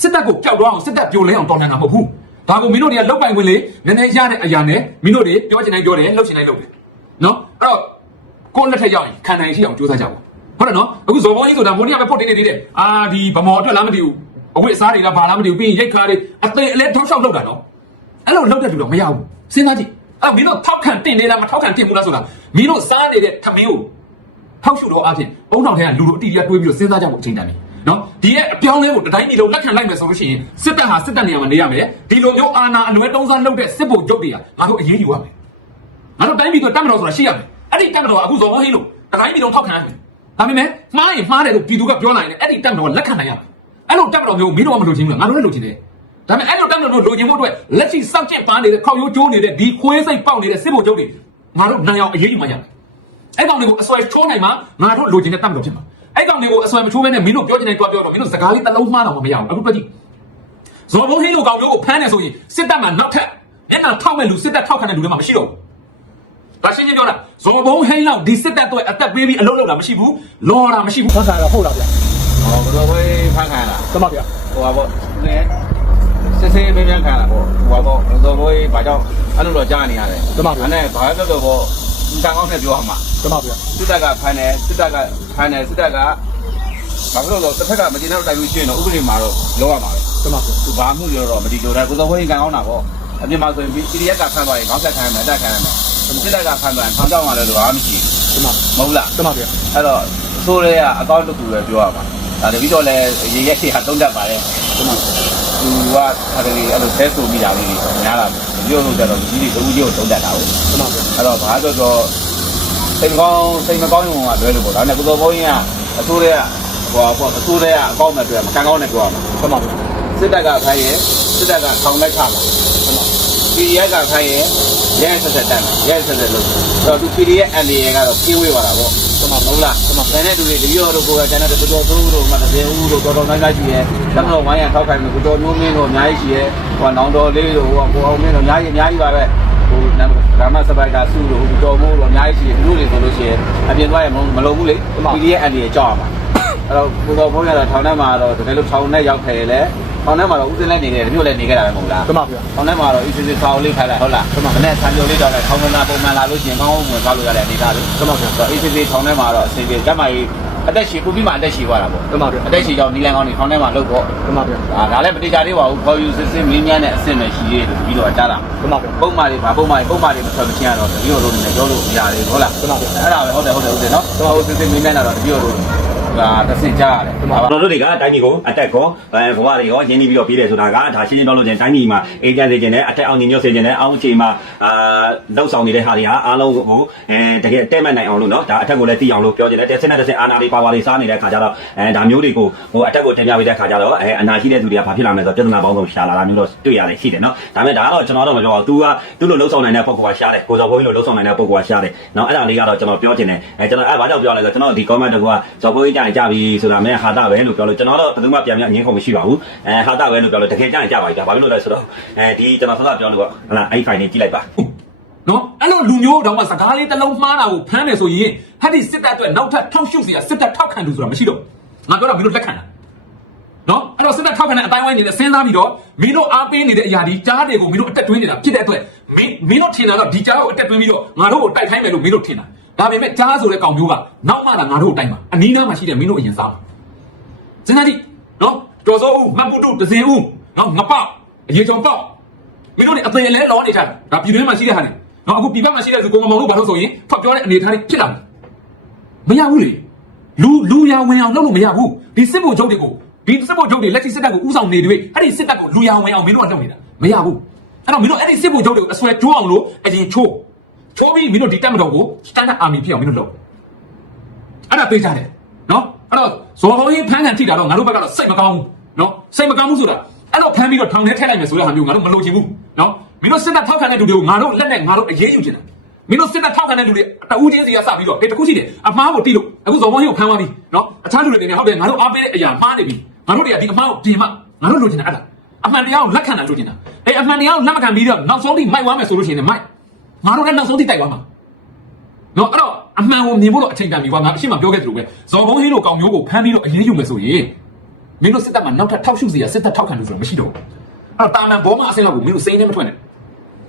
စစ်တပ်ကိုပျောက်သွားအောင်စစ်တပ်ပြိုလဲအောင်တော်လန်းတာမဟုတ်ဘူး ဒါကိုမင်းတို့တွေကလောက်ပိုင်ခွင့်လေနည်းနည်းရတဲ့အရာနဲ့မင်းတို့တွေပြောချင်တိုင်းပြောတယ်လှုပ်ချင်တိုင်းလှုပ်တယ်နော်အဲ့တော့ကိုယ့်လက်ထက်ရောက်ရင်ခံနိုင်ရှိအောင်ကြိုးစားကြပါဟုတ်တယ်နော်အခုဇော်ဘောင်းကြီးဆိုတာမိုးနီးယားပဲပုတ်တင်းနေသေးတယ်အာဒီဗမော်အတွက်လားမသိဘူးအဝိအစားတွေလားဘာလားမသိဘူးပြီးရင်ရိတ်ခါတွေအသေးအလဲထောက်လျှောက်လောက်တာနော်အဲ့လိုလောက်တဲ့လူတော့မရဘူးစဉ်းစားကြည့်အဲ့မင်းတို့ထောက်ခံတင်နေလားမထောက်ခံတင်ဘူးလားဆိုတာမင်းတို့စားနေတဲ့ထမင်းကိုထောက်ရှုတော့အဖြစ်အုံထောင်ထဲကလူတို့အတီးရတွေးပြီးတော့စဉ်းစားကြဖို့အချိန်တန်ပြီနော် ဒီရဲ့အပြောင်းလဲကိုတတိုင်းပြည်လုံးလက်ခံလိုက်မယ်ဆိုလို့ရှိရင်စစ်တပ်ဟာစစ်တပ်နေရာမှာနေရမယ်ဒီလိုမျိုးအာဏာအလွဲတုံးစားလုပ်တဲ့စစ်ဗိုလ်ချုပ်တွေကငါတို့အရေးယူရမယ်ငါတို့တိုင်းပြည်ကတတ်မတော်ဆိုတာရှိရမယ်အဲ့ဒီတတ်မတော်ကအခုဇော်ဝင်းဟင်းလို့တတိုင်းပြည်လုံးထောက်ခံရမယ်ဒါပေမဲ့မှားရင်မှားတယ်လို့ပြည်သူကပြောနိုင်တယ်အဲ့ဒီတတ်မတော်ကလက်ခံနိုင်ရမယ်အဲ့လိုတတ်မတော်မျိုးမင်းတို့ကမလို့ချင်းဘူးလားငါတို့လည်းလို့ချင်းတယ်ဒါပေမဲ့အဲ့လိုတတ်မတော်မျိုးလိုချင်ဖို့အတွက်လက်ရှိစောင့်ကျင့်ပါနေတဲ့ခေါက်ရိုးကျိုးနေတဲ့ဒီခွေးစိတ်ပေါက်နေတဲ့စစ်ဗိုလ်ချုပ်တွေငါတို့နိုင်အောင်အရေးယူမှရမယ်အဲ့ကောင်တွေကိုအစွဲချိုးနိုင်မှာငါတို့လိုချင်တဲ့တတ်မတော်ဖြစ်မှာ အဲ့ကောင်တွေကိုအစွဲမချိုးဘဲနဲ့မင်းတို့ပြောချင်တဲ့တွားပြောတော့မင်းတို့စကားလေးတစ်လုံးမှားတော့မရဘူးအခုတွေ့ကြည့်ဇော်ဘုံဟင်းလိုကောင်မျိုးကိုဖမ်းနေဆိုရင်စစ်တပ်မှာနောက်ထပ်မျက်နှာထောက်မဲ့လူစစ်တပ်ထောက်ခံတဲ့လူတွေမှမရှိတော့ဘူးဒါရှင်းရှင်းပြောတာဇော်ဘုံဟိန်းလောက်ဒီစစ်တပ်တော့အသက်ပေးပြီးအလုပ်လုပ်တာမရှိဘူးလော်တာမရှိဘူးဟောဘယ်လိုပဲဖဖမ်းခံရတာတမဗျာဟိုပါပေါ့နည်းစစ်စစ်မင်းပြန်ခံလာပေါ့ဟိုပါပေါ့သောဘိုးကြီးဘာကြောင့်အဲ့လိုတော့ကြားနေရတယ်အဲ့နဲ့ဘာလို့တော့ပေါ့တ န်ကောင်းနဲ့ပြောရမှာတမဗျာစစ်တပ်ကဖမ်းတယ်စစ်တပ်ကဖမ်းတယ်စစ်တပ်ကဘာလို့လဲဆိုတော့တစ်ဖက်ကမတင်တော့တိုက်လို့ရှိရင်တော့ဥပဒေမှာတော့လောက်ရမှာပဲတမဗျာသူဘာမှုရောတော့မတည်ကြတယ်ကိုသောဘိုးကြီးကန်ကောင်းတာပေါ့အပြင်မှာဆိုရင် PDF ကဖမ်းသွားရင်ခေါင်းဆက်ခံရမယ်အတက်ခံရမယ်စစ်တပ်ကဖမ်းသွားရင်ထောင်ချောက်မှလည်းတော့ဘာမှမရှိတမဘူးမဟုတ်လားတမဗျာအဲ့တော့အစိုးရကအကောင့်တစ်ခုပဲပြောရမှာဒါတပီတော့လည်းရေရက်ရှိဟာတုံးတတ်ပါတယ်သူကခါတည်းအဲ့လိုဆဲဆိုမိတာလေးတွေများလာတယ် ဒီလိုဆိုကြတော့ကြီးတွေတူကြီးကိုတုံးတတ်တာဟုတ်တမဗျာအဲ့တော့ဘာတော့တော့စိတ်မကောင်းစိတ်မကောင်းရုံကလွဲလို့ပေါ့ဒါနဲ့ကိုတော်ဘုန်းကြီးကအစိုးရကဟိုပေါ့အစိုးရကအကောင့်မဲ့တွေ့မှာကံကောင်းနဲ့ပြောရမှာတမဗျာစစ်တပ်ကဖိုင်းရင်စစ်တပ်ကထောင်လိုက်ချမှာ PDF ကဖိုင်းရင်ရဲဆက်ဆက်တက်ရဲဆက်ဆက်လုပ်တော့သူ PDF အန်ဒီရဲကတော့ပြေးဝေးသွားတာပေါ့တမဟုတ်လားကျန်တဲ့သူတွေတပြောတို့ကိုကကျန်တဲ့တော်တော်သုံးတို့မှတည်းဦးတို့တော်တော်များများရှိရဲတမတော်ဝိုင်းရထောက်ခိုင်းလို့ကိုတော်မျိုးမင်းတို့အများကြီးရှိရဲ ဟိုနောင်တော်လေးတို့ဟိုကိုအောင်မင်းတို့အများကြီးအများကြီးပါပဲဟိုဓမ္မစပိုက်တာစုတို့ဟိုတော်မိုးတို့အများကြီးရှိရဲသူတို့တွေဆိုလို့ရှိရင်အပြင်သွားရင်မလုံးဘူးလေ PDF အန်ဒီရဲ့ကြောက်ရမှာအဲ့တော့ကိုတော်ဘုန်းရတော့ထောင်ထဲမှာတော့တကယ်လို့ထောင်ထဲရောက်ခဲ့လေထောင်ထဲမှာတော့ဦးစင်းလည်းနေခဲ့တယ်မြို့လည်းနေခဲ့တာပဲမဟုတ်လားတမဗျာထောင်ထဲမှာတော့ ECC ထောင်လေးခိုင်းလိုက်ဟုတ်လားမနေ့ဆံပြုံလေးတော့လည်းထောင်ကလာပုံမှန်လာလို့ရှိရင်ကောင်းကောင်းဝင်သွားလို့ရတဲ့အနေအထားလေတမဗျာဆိုတော့ ACC ထောင်ထဲမှာတော့အစီအစဉ်ကမှကြီး အသက်ရှည်ပူပြီးမှအသက်ရှည်သွားတာပေါ့တမဗျာအသက်ရှည်ကြောင့်နီလန်ကောင်းနေထောင်ထဲမှာလုတ်ပေါ့တမဗျာဒါဒါလည်းမတိကျသေးပါဘူးခေါ်ယူစစ်စစ်မင်းများနဲ့အဆင့်နဲ့ရှိသေးတယ်ပြီးတော့အကြတာတမဗျာပုံမှန်တွေပါပုံမှန်ပုံမှန်တွေမထွက်မချင်းရတော့တတိယတို့နဲ့ပြောလို့မရသေးဘူးဟုတ်လားတမဗျာအဲ့ဒါပဲဟုတ်တယ်ဟုတ်တယ်ဟုတ်တယ်နော်ဟိုစစ်စစ်မင်းများတော့တတိယတို့ ဒါတဆင်ကြရတယ်ကျွန်တော်တို့တွေကတိုင်းပြည်ကိုအတက်ကောဘဝတွေရောရင်းနှီးပြီးတော့ပြေးတယ်ဆိုတာကဒါရှင်းရှင်းပြောလို့ချင်းတိုင်းပြည်မှာအေဂျင့်စေခြင်းနဲ့အတက်အောင်ညီညွတ်စေခြင်းနဲ့အောက်ခြေမှာအာလောက်ဆောင်နေတဲ့ဟာတွေဟာအားလုံးကိုအဲတကယ်တက်မှတ်နိုင်အောင်လို့နော်ဒါအထက်ကိုလည်းသိအောင်လို့ပြောခြင်းနဲ့တဆင်နဲ့တဆင်အာနာလေးပါဝါလေးစားနေတဲ့ခါကြတော့အဲဒါမျိုးတွေကိုဟိုအတက်ကိုတင်ပြပေးတဲ့ခါကြတော့အဲအနာရှိတဲ့သူတွေကဘာဖြစ်လာမလဲဆိုတော့ပြဿနာပေါင်းစုံရှာလာတာမျိုးတော့တွေ့ရတယ်ရှိတယ်နော်ဒါပေမဲ့ဒါကတော့ကျွန်တော်တော့မပြောပါဘူး तू ကသူ့လိုလောက်ဆောင်နိုင်တဲ့ပုံကွာရှာတယ်ကိုစော်ဘုန်းကြီးလိုလောက်ဆောင်နိုင်တဲ့ပုံကွာရှာတယ်နော်အဲ့ဒါလေးကတော့ကျွန်တော်ပြောခြင်းနဲ့အဲကျွန်တော်အဲဘာကြောင့်ပြောလဲဆိုတော့ကျွန်တော်ဒီ comment တကွာစော်ဘုန်းကြီးကြရင်ကြာပြီဆိုတာမဲဟာတာပဲလို့ပြောလို့ကျွန်တော်တော့ဘယ်သူမှပြန်ပြန်အငင်းခုံမရှိပါဘူးအဲဟာတာပဲလို့ပြောလို့တကယ်ကြာရင်ကြာပါပြီဒါဘာဖြစ်လို့လဲဆိုတော့အဲဒီကျွန်တော်ဆောစောပြောလို့ကဟလာအဲ့ file လေးကြည့်လိုက်ပါနော်အဲ့လိုလူမျိုးတော့မှစကားလေးတစ်လုံးမှားတာကိုဖမ်းတယ်ဆိုရင်ဟာဒီစစ်တပ်အတွက်နောက်ထပ်ထောက်ရှုပ်စီရစစ်တပ်ထောက်ခံသူဆိုတာမရှိတော့ငါပြောတော့မင်းတို့လက်ခံတာနော်အဲ့တော့စစ်တပ်ထောက်ခံတဲ့အတိုင်းဝိုင်းနေနဲ့စဉ်းစားပြီးတော့မင်းတို့အားပေးနေတဲ့အရာဒီကြားတွေကိုမင်းတို့အတက်တွင်းနေတာဖြစ်တဲ့အတွက်မင်းမင်းတို့ထင်တာတော့ဒီကြားကိုအတက်တွင်းပြီးတော့ငါတို့ကိုတိုက်ခိုင်းမယ်လို့မင်းတို့ထင်တာ ဒါပေမဲ့ကြားဆိုတဲ့ကောင်မျိုးကနောက်မှလာငါတို့ကိုတိုက်မှာအနီးနားမှာရှိတဲ့မင်းတို့အရင်စားမှာစဉ်းစားကြည့်နော်တော်စောဦးမတ်ပုတုဒဇင်ဦးနော်ငပေါက်အရေးချုံပေါက်မင်းတို့တွေအသေးလဲလောနေကြတာဒါပြည်တွင်းမှာရှိတဲ့ဟာတွေနော်အခုပြည်ပမှာရှိတဲ့သူကိုမမောင်တို့ဘာလို့ဆိုရင်ဖတ်ပြောတဲ့အနေအထားတွေဖြစ်လာတယ်မရဘူးလေလူလူရဝင်အောင်လုပ်လို့မရဘူးဒီစစ်ဖို့ချုပ်တွေကိုဒီစစ်ဖို့ချုပ်တွေလက်ရှိစစ်တပ်ကိုဥဆောင်နေတွေအဲ့ဒီစစ်တပ်ကိုလူရဝင်အောင်မင်းတို့ကလုပ်နေတာမရဘူးအဲ့တော့မင်းတို့အဲ့ဒီစစ်ဖို့ချုပ်တွေကိုအဆွဲချိုးအောင်လို့အရင်ချိုး ချိုးပြီးမင်းတို့ဒီတက်မတော်ကို standard army ဖြစ်အောင်မင်းတို့လုပ်အဲ့ဒါသိကြတယ်နော်အဲ့တော့ဇော်ဘုံကြီးဖမ်းခံထိတာတော့ငါတို့ဘက်ကတော့စိတ်မကောင်းဘူးနော်စိတ်မကောင်းဘူးဆိုတာအဲ့တော့ဖမ်းပြီးတော့ထောင်ထဲထည့်လိုက်မယ်ဆိုတဲ့ဟာမျိုးငါတို့မလုပ်ချင်ဘူးနော်မင်းတို့စစ်တပ်ထောက်ခံတဲ့လူတွေကိုငါတို့လက်နဲ့ငါတို့အရေးယူချင်တယ်မင်းတို့စစ်တပ်ထောက်ခံတဲ့လူတွေတဦးချင်းစီကစပြီးတော့ဒီတစ်ခုရှိတယ်အမားကိုတိလို့အခုဇော်ဘုံကြီးကိုဖမ်းသွားပြီနော်အခြားလူတွေတင်နေဟုတ်တယ်ငါတို့အားပေးတဲ့အရာမှားနေပြီငါတို့တွေကဒီအမားကိုပြင်မငါတို့လိုချင်တာအဲ့ဒါအမှန်တရားကိုလက်ခံတာလိုချင်တာအဲ့အမှန်တရားကိုလက်မခံပြီးတော့နောက်ဆုံးထိမိုက်သွားမယ်ဆိုလို့ရှိရင်မိုက် ငါတို့လည်းနောက်ဆုံးထိတိုက်သွားမှာနော်အဲ့တော့အမှန်ကိုမြင်ဖို့တော့အချိန်တန်ပြီကွာငါအရှိမပြောခဲ့သလိုပဲဇော်ဘုံဟင်းတို့ကောင်မျိုးကိုဖမ်းပြီးတော့အရေးယူမယ်ဆိုရင်မင်းတို့စစ်တပ်မှာနောက်ထပ်ထောက်ရှုစီရစစ်တပ်ထောက်ခံလို့ဆိုတာမရှိတော့ဘူးအဲ့တော့တာမန်ဘောမအစင်းလောက်ကိုမင်းတို့စိမ့်နေမထွက်နဲ့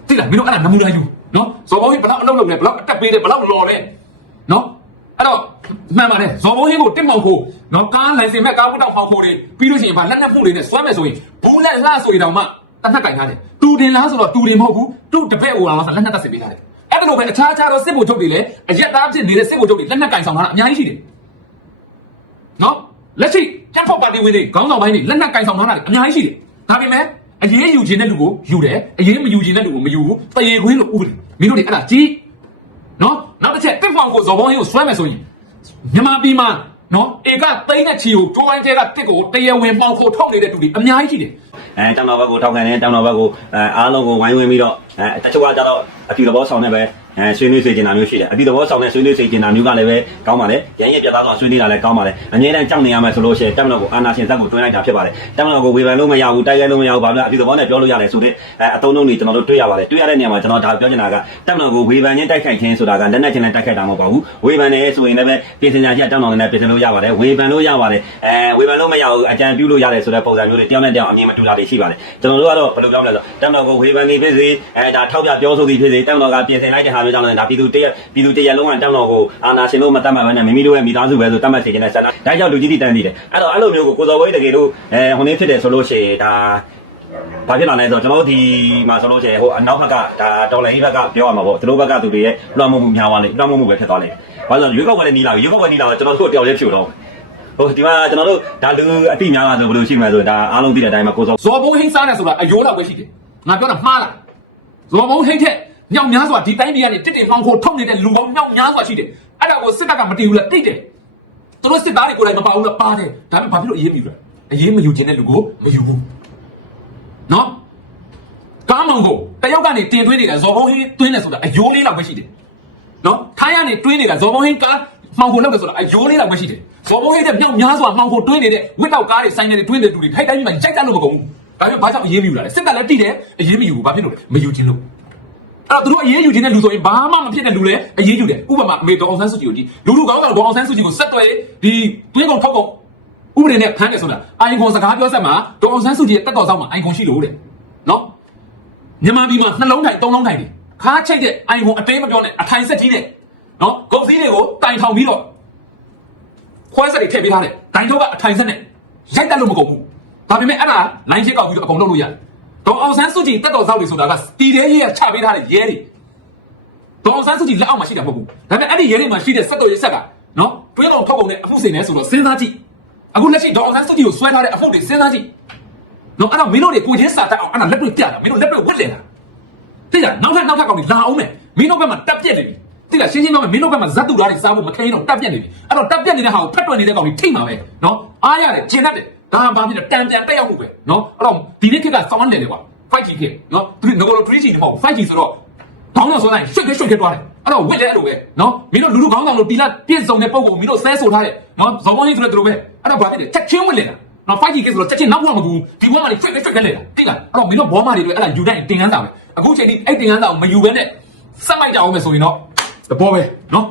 သိလားမင်းတို့အဲ့ဒါနမူနာယူနော်ဇော်ဘုံဟင်းဘယ်လောက်အလုပ်လုပ်လဲဘယ်လောက်အတက်ပေးတယ်ဘယ်လောက်လော်လဲနော်အဲ့တော့မှန်ပါတယ်ဇော်ဘုံဟင်းကိုတစ်မောင်ကိုနော်ကားလိုင်စင်မဲ့ကားဝတ်တော့ဖောင်ခိုးတွေပြီးလို့ရှိရင်ဗာလက်နက်မှုတွေနဲ့ဆွဲမယ်ဆိုရင်ဘူးလက်လားဆိုရင်တော့မှ တနက်ကင်ထားတယ်တူတင်လားဆိုတော့တူတင်မဟုတ်ဘူးတူတပည့်ဟိုလားဆိုလက်နက်တက်စင်ပေးထားတယ်အဲ့ဒါလိုပဲအခြားခြားသောစစ်ဗိုလ်ချုပ်တွေလည်းအရက်သားဖြစ်နေတဲ့စစ်ဗိုလ်ချုပ်တွေလက်နက်ကင်ဆောင်ထားတာအများကြီးရှိတယ်နော်လက်ရှိတက်ဖို့ပါတီဝင်တွေခေါင်းဆောင်ပိုင်းတွေလက်နက်ကင်ဆောင်ထားတာအများကြီးရှိတယ်ဒါပေမဲ့အရေးယူခြင်းတဲ့လူကိုယူတယ်အရေးမယူခြင်းတဲ့လူကိုမယူဘူးတရေခွင်းလို့ဥပဒေမင်းတို့တွေအဲ့ဒါကြီးနော်နောက်တစ်ချက်တစ်ဖောင်ကိုဇော်ဘောင်းဟင်းကိုဆွဲမယ်ဆိုရင်မြန်မာပြည်မှာ နော်ဧကသိန်းနဲ့ချီကိုတိုးဝိုင်းကျဲကတစ်ကိုတရားဝင်ပေါင်ဖို့ထုတ်နေတဲ့လူတွေအများကြီးရှိတယ်အဲတောင်တော်ဘက်ကိုထောက်ခံတယ်တောင်တော်ဘက်ကိုအဲအားလုံးကိုဝိုင်းဝန်းပြီးတော့အဲတချို့ကကြတော့အပြူသဘောဆောင်နေပဲ အဲဆွေးနွေးစေချင်တာမျိုးရှိတယ်အတိသဘောဆောင်တဲ့ဆွေးနွေးစေချင်တာမျိုးကလည်းပဲကောင်းပါလေရန်ရဲ့ပြတ်သားဆောင်ဆွေးနွေးတာလည်းကောင်းပါလေအငြင်းတန်းကြောက်နေရမယ်ဆိုလို့ရှိရင်တက်မတော်ကိုအာနာရှင်ဇက်ကိုတွင်းလိုက်တာဖြစ်ပါတယ်တက်မတော်ကိုဝေဖန်လို့မရဘူးတိုက်ရိုက်လို့မရဘူးဘာမှအတိသဘောနဲ့ပြောလို့ရတယ်ဆိုတဲ့အဲအတုံးလုံးတွေကျွန်တော်တို့တွေ့ရပါတယ်တွေ့ရတဲ့နေရာမှာကျွန်တော်ဒါပြောချင်တာကတက်မတော်ကိုဝေဖန်ခြင်းတိုက်ခိုက်ခြင်းဆိုတာကလက်နက်ချင်းနဲ့တိုက်ခိုက်တာမဟုတ်ပါဘူးဝေဖန်တယ်ဆိုရင်လည်းပြင်ဆင်ညာကြီးတက်မတော်နဲ့ပြင်ဆင်လို့ရပါတယ်ဝေဖန်လို့ရပါတယ်အဲဝေဖန်လို့မရဘူးအကြံပြုလို့ရတယ်ဆိုတဲ့ပုံစံမျိုးတွေတယောက်နဲ့တယောက်အမြင်မတူတာတွေရှိပါတယ်ကျွန်တော်တို့ကတော့ဘယ်လိုပြောမလဲဆိုတက်မတော်ကိုဝေဖန်နေဖြစ်စေအဲဒါထောက်ပြပြောဆိုသည်ဖြစ်စေတက်မတော်ကပြင်ဆင်လိုက်တဲ့ဟာမျိုးကြောင့်လည်းဒါပြည်သူတရက်ပြည်သူတရက်လုံးကတက်မတော်ကိုအာနာရှင်လို့မတတ်မှတ်ဘဲနဲ့မိမိတို့ရဲ့မိသားစုပဲဆိုတတ်မှတ်စေချင်တဲ့ဆန္ဒဒါကြောင့်လူကြီးတိတန်းနေတယ်အဲ့တော့အဲ့လိုမျိုးကိုကိုစော်ဝိတ်တကယ်လို့အဲဟိုနေ့ဖြစ်တယ်ဆိုလို့ရှိရင်ဒါဘာဖြစ်လာလဲဆိုတော့ကျွန်တော်တို့ဒီမှာဆိုလို့ရှိရင်ဟိုအနောက်ဘက်ကဒါဒေါ်လာကြီးဘက်ကပြောရမှာပေါ့သူတို့ဘက်ကသူတွေရဲ့လွှမ်းမိုးမှုများသွားလိမ့်လွှမ်းမိုးမှုပဲဖြစ်သွားလိမ့်ဘာလို့လဲရွေးကောက်ပွဲလည်းနီးလာပြီရွေးကောက်ပွဲနီးလာတော့ကျွန်တော်တို့တယောက်လေးဖြူတော့ဟိုဒီမှာကျွန်တော်တို့ဒါလူအတိများလာဆိုဘယ်လိုရှိမလဲဆိုဒါအားလုံးသိတဲ့အတိုင်းမှာကိုစောဇော်ဘုံဟိန်းစားတယ်ဆိုတာအယိုးလောက်ပဲရှိတယ်ငါပြောတာမှားလားဇော်ဘုံဟိန်းထက် မြောက်များစွာဒီတိုင်းပြည်ကနေတစ်တင်ဖောင်းခိုးထုတ်နေတဲ့လူပေါင်းမြောက်များစွာရှိတယ်အဲ့ဒါကိုစစ်တပ်ကမတည်ဘူးလားတိတ်တယ်သူတို့စစ်သားတွေကိုလည်းမပါဘူးလားပါတယ်ဒါပေမဲ့ဘာဖြစ်လို့အေးမယူလဲအေးမယူခြင်းတဲ့လူကိုမယူဘူးနော်ကားမောင်ကိုတယောက်ကနေတင်သွင်းနေတာဇော်ဘုံဟိန်းသွင်းတယ်ဆိုတာအယိုးလေးလောက်ပဲရှိတယ်နော်ထိုင်းကနေတွင်းနေတာဇော်ဘုံဟိန်းကားမှောင်ကိုလောက်တယ်ဆိုတာအယိုးလေးလောက်ပဲရှိတယ်ဇော်ဘုံဟိန်းတဲ့မြောက်များစွာမှောင်ကိုတွင်းနေတဲ့ဝစ်တော့ကားတွေဆိုင်တွေတွင်းတဲ့လူတွေထိုက်တိုင်းမှာကြိုက်တတ်လို့မကုန်ဘူးဒါပေမဲ့ဘာကြောင့်အေးမယူလာလဲစစ်တပ်လည်းတိတယ်အေးမယူဘူးဘာဖြစ်လို့လဲမယူခြင်းလို့ အဲ့တော့သူတို့အရေးယူခြင်းတဲ့လူဆိုရင်ဘာမှမဖြစ်တဲ့လူလည်းအရေးယူတယ်ဥပမာအမေတော်အောင်ဆန်းစုကြည်ကိုဒီလူလူကောင်းဆောင်တော်အောင်ဆန်းစုကြည်ကိုဆက်သွယ်ဒီတွင်းကုန်ထောက်ကုန်ဥပဒေနဲ့ဖမ်းတယ်ဆိုတာအိုင်ကွန်စကားပြောဆက်မှာတော်အောင်ဆန်းစုကြည်ရဲ့တက်တော်ဆောင်မှာအိုင်ကွန်ရှိလို့တဲ့နော်မြန်မာပြည်မှာနှလုံးထိုင်သုံးလုံးထိုင်တယ်ခါချိတ်တဲ့အိုင်ကွန်အသေးမပြောနဲ့အထိုင်ဆက်ကြီးနဲ့နော်ဂုတ်စည်းတွေကိုတိုင်ထောင်ပြီးတော့ခွဲဆက်တွေထည့်ပေးထားတယ်တိုင်ထုတ်ကအထိုင်ဆက်နဲ့ရိုက်တက်လို့မကုန်ဘူးဒါပေမဲ့အဲ့ဒါလိုင်းချစ်ကောက်ပြီးတော့အကုန်လုပ်လို့ရတယ် တော်အောင်ဆန်းစုကြည်တက်တော်ဆောင်တွေဆိုတာကတီတဲရေးကချပေးထားတဲ့ရဲတွေဒေါအောင်ဆန်းစုကြည်လက်အောက်မှာရှိတာမဟုတ်ဘူးဒါပေမဲ့အဲ့ဒီရဲတွေမှာရှိတဲ့စက်တော်ရဲဆက်ကနော်တွင်းတော်ထောက်ကုန်တဲ့အမှုစိန်နဲ့ဆိုတော့စဉ်းစားကြည့်အခုလက်ရှိဒေါအောင်ဆန်းစုကြည်ကိုဆွဲထားတဲ့အမှုတွေစဉ်းစားကြည့်နော်အဲ့တော့မင်းတို့တွေကိုချင်းစာတက်အောင်အဲ့ဒါလက်တွေ့ပြတာမင်းတို့လက်တွေ့ဝတ်လည်တာသိလားနောက်ထပ်နောက်ထပ်ကောင်တွေလာအောင်မယ်မင်းတို့ဘက်မှာတက်ပြက်နေပြီသိလားရှင်းရှင်းပြောမယ်မင်းတို့ဘက်မှာဇက်တူဓာတ်တွေစားဖို့မခဲရင်တော့တက်ပြက်နေပြီအဲ့တော့တက်ပြက်နေတဲ့ဟာကိုဖက်တွယ်နေတဲ့ကောင်တွေထိတ်မှာပဲနော်အားရတယ်ကျင်တတ်တယ် ဒါမှဘာဖြစ်လဲတန်တန်တက်ရောက်မှုပဲနော်အဲ့တော့ဒီနေ့ခေတ်ကစောင်းတယ်လေကွာ 5G ခေတ်နော်သူငကိုလို 3G တမဟုတ် 5G ဆိုတော့ခေါင်းဆောင်ဆိုတိုင်းရွှေ့ခဲရွှေ့ခဲသွားတယ်အဲ့တော့ဝစ်လဲအဲ့လိုပဲနော်မင်းတို့လူလူခေါင်းဆောင်လို့တီလာပြည့်စုံတဲ့ပုံကိုမင်းတို့ဆဲဆိုထားတယ်နော်ဇော်ဘောင်းကြီးဆိုတဲ့သူတို့ပဲအဲ့တော့ဘာဖြစ်လဲချက်ချင်းဝစ်လဲတာနော် 5G ကိစ္စဆိုတော့ချက်ချင်းနောက်ဘဝမကူဒီဘဝမှာနေရွှေ့ခဲရွှေ့ခဲလဲတာတိလားအဲ့တော့မင်းတို့ဘောမတွေတွေအဲ့ဒါယူတိုင်းတင်ကန်းစာပဲအခုချိန်ထိအဲ့တင်ကန်းစာကိုမယူဘဲနဲ့စက်လိုက်ကြအောင်မယ်ဆိုရင်တော့တဘောပဲနော်